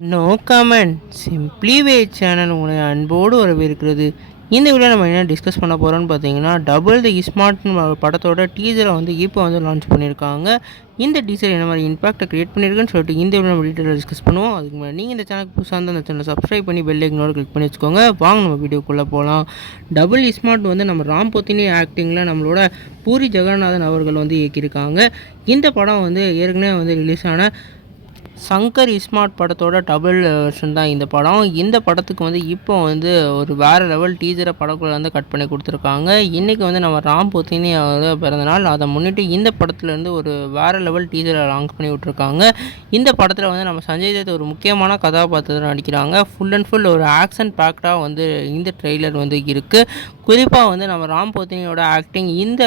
No comment simply வே channel உங்களை அன்போடு வரவேற்கிறது. இந்த வீடியோ நம்ம என்ன டிஸ்கஸ் பண்ண போகிறோம்னு பார்த்தீங்கன்னா, டபுள் தி ஸ்மார்ட் படத்தோட டீசரை இப்போ லான்ச் பண்ணியிருக்காங்க. இந்த டீசர் என்ன மாதிரி இம்பாக்டை கிரியேட் பண்ணியிருக்குன்னு சொல்லிட்டு இந்த வீடியோ நம்ம டீட்டெயிலாக டிஸ்கஸ் பண்ணுவோம். அதுக்கு முன்னாடி நீங்கள் இந்த சேனலுக்கு புதுசாக இருந்தால் அந்த சேனலை சப்ஸ்கிரைப் பண்ணி பெல் ஐக்கனோட கிளிக் பண்ணி வச்சுக்கோங்க. வாங்க நம்ம வீடியோக்குள்ளே போகலாம். டபுள் ஸ்மார்ட் நம்ம ராம் போத்தினி ஆக்டிங்கில் நம்மளோட பூரி ஜெகநாதன் அவர்கள் இயக்கியிருக்காங்க. இந்த படம் ஏற்கனவே ரிலீஸ் ஆன சங்கர் ஸ்மார்ட் படத்தோட டபுள் வெர்ஷன் தான் இந்த படம். இந்த படத்துக்கு இப்போ ஒரு வேறு லெவல் டீசரை படக்குள்ள கட் பண்ணி கொடுத்துருக்காங்க. இன்றைக்கி நம்ம ராம் போத்தினி பிறந்தநாள். அதை முன்னிட்டு இந்த படத்துலேருந்து ஒரு வேறு லெவல் டீசரை லான்ச் பண்ணி விட்ருக்காங்க. இந்த படத்தில் நம்ம சஞ்சய் தத் ஒரு முக்கியமான கதாபாத்திரத்தில் நடிக்கிறாங்க. ஃபுல் அண்ட் ஃபுல் ஒரு ஆக்ஷன் பேக்டாக இந்த ட்ரெய்லர் இருக்குது. குறிப்பாக நம்ம ராம் போத்தினியோட ஆக்டிங் இந்த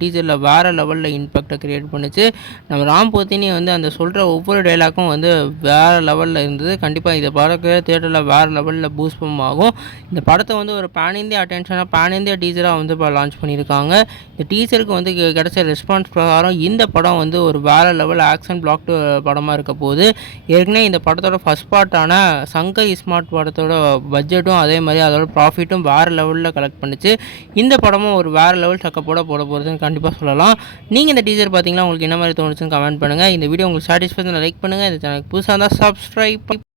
டீசரில் வேறு லெவலில் இம்பேக்டை க்ரியேட் பண்ணுச்சு. நம்ம ராம் போத்தினி அந்த சொல்கிற ஒவ்வொரு டைலாக்கும் வேறு லெவலில் இருந்தது. கண்டிப்பாக இதை பார்க்க தியேட்டரில் வேறு லெவலில் பூஸ்ட் ஆகும். இந்த படத்தை ஒரு பேன் இந்தியா அட்டென்ஷனாக பேன் இந்தியா டீசராக இப்போ லான்ச் பண்ணியிருக்காங்க. இந்த டீசருக்கு கிடைச்ச ரெஸ்பான்ஸ் பிரகாரம் இந்த படம் ஒரு வேறு லெவல் ஆக்ஷன் பிளாக்டு படமாக இருக்க போகுது. ஏற்கனவே இந்த படத்தோட ஃபஸ்ட் பார்ட்டான சங்கர் ஸ்மார்ட் படத்தோட பட்ஜெட்டும் அதே மாதிரி அதோட ப்ராஃபிட்டும் வேறு லெவலில் கலெக்ட் பண்ணிச்சு. இந்த படமும் ஒரு வேறு லெவல் சக்கப்போட போட போகிறதுன்னு கண்டிப்பாக சொல்லலாம். நீங்கள் இந்த டீசர் பார்த்தீங்கன்னா உங்களுக்கு என்ன மாதிரி தோணுச்சுன்னு கமெண்ட் பண்ணுங்கள். இந்த வீடியோ உங்களுக்கு சாட்டிஸ்ஃபை லைக் பண்ணுங்கள். இந்த சேனலுக்கு புதுசாக இருந்தால் சப்ஸ்கிரைப்